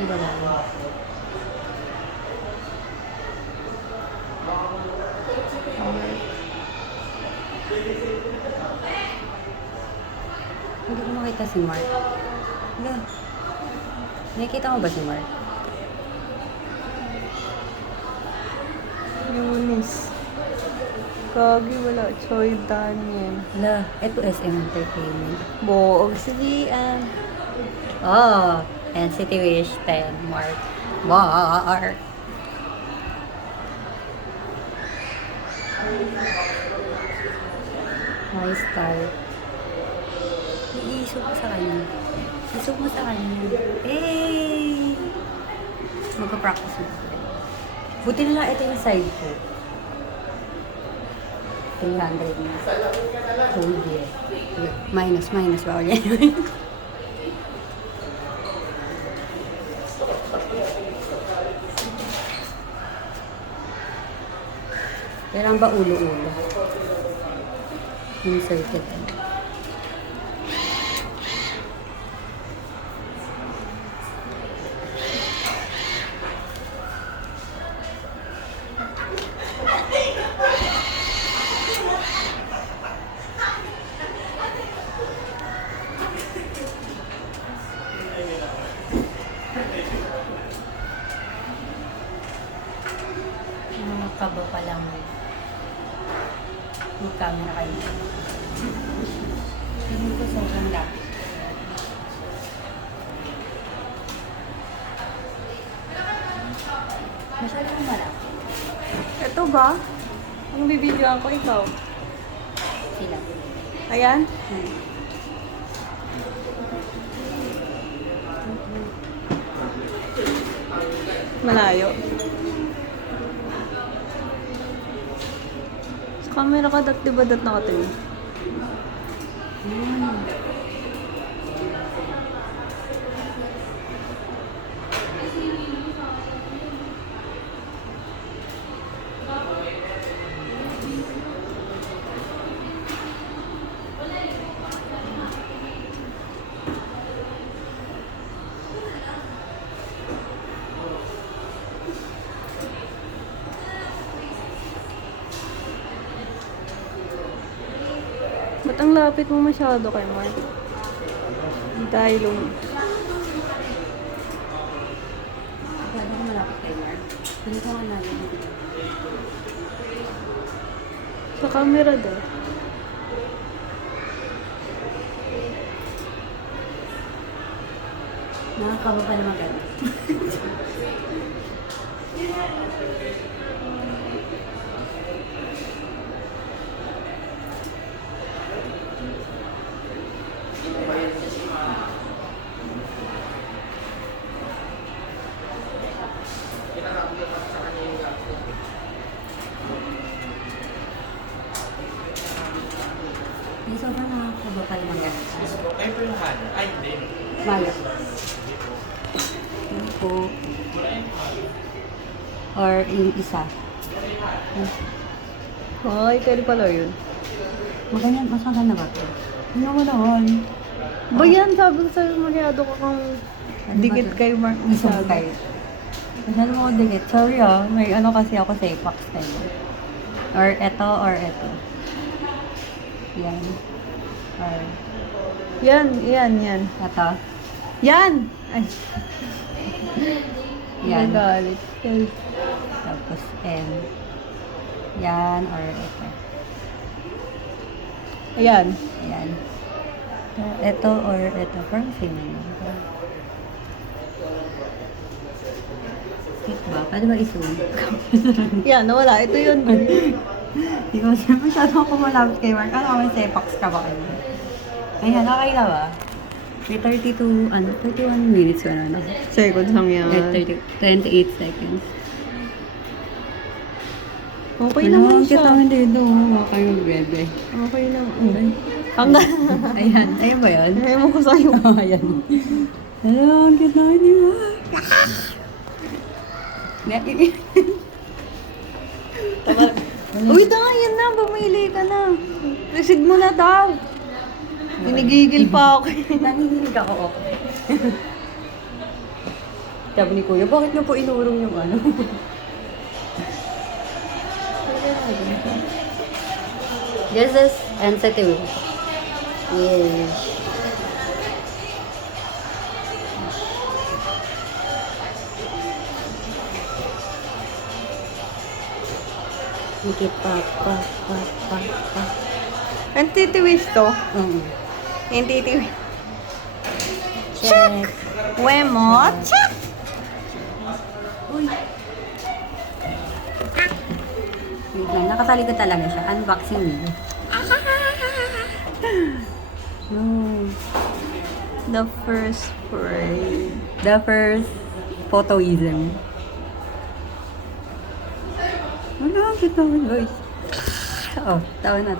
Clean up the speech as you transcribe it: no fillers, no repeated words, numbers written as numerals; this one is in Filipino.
Wala. Hindi ko makita si Mark. Wala. Nakikita mo ba si Mark? Lunes. Kagi, wala. Choy Daniel. Wala. Ito SM Entertainment. Boog si Lian. Oh, NCT Wish 10. Mark. Mark. Nice start. Iisog mo sa kanya. Isog mo sa kanya. Eh! Magpa-practice mo. Buti na lang ito yung side ko. 300 na. Hold it. Minus. Bawal yan. Kailangan ba ulo-ulo? Inserted. Kaba pa lang mag-camera kayo. Tingin ko sobrang lapit. Masyadong malapit. Ito ba? Ang bibidyoan ko, ikaw. Sila. Ayan. Malayo. Sa camera ka, di ba dat nakatingin? Ba't ang lapit mo masyado kay Mark? Dahil Masyado ko malapit kay Mark. Hindi ko nga namin. sa camera daw. Nakakaba pa naman gano'n. Yung sobrang nakakaba pa naman gano'n. Kayo po yung hana? Ay, hindi. Maya. Hindi po. Or yung isa. Ay, pwede pala yun. Maganyan, mas maganda ba ito? Hindi mo naman. Ba yan, sabi ko sa'yo, masyado ka kang dikit kay Mark. Isang Masyado. kayo. Masyado mo ko dikit. Sorry may ano kasi ako sa Apex time. Or eto. Yan. Or Yan. eto. Yan! Ay, Yan. nagalit. Tapos N. Yan or eto. Ayan. Yan. Eto or eto. Parang same yun. Cute ba? Paano ba i-zoom? Yan, nawala. Ito yun. Di ba? Masyado ako malapit kay Mark. Ano kami sa Apex ka ba kayo? Ayan, nakakita ba? May 32, 31 minutes ka na. Seconds lang yan. 28 seconds. Okay naman siya. Kita hindi doon. Okay yung bebe. Okay naman. Hanggang. Ayan ba yun? Ayaw mo ko sa'yo. Ayan. Hello, ang cute naman niyo. Uy, yan na. Bumili ka na. Receive mo na daw. Pinigigil pa ako. Nanginginig ako, okay. Sabi ni Kuya, bakit niyo po inurong yung ano? This is sensitive. Yes. Higit pa. Ang titiwis to. Yung titiwis. Check. Wemo, check! Uy. Wait lang, nakatalikod talaga siya. Unboxing video. No. The first spray. The first photoism. Wala, ang cute naman, guys. Oh, tawa na.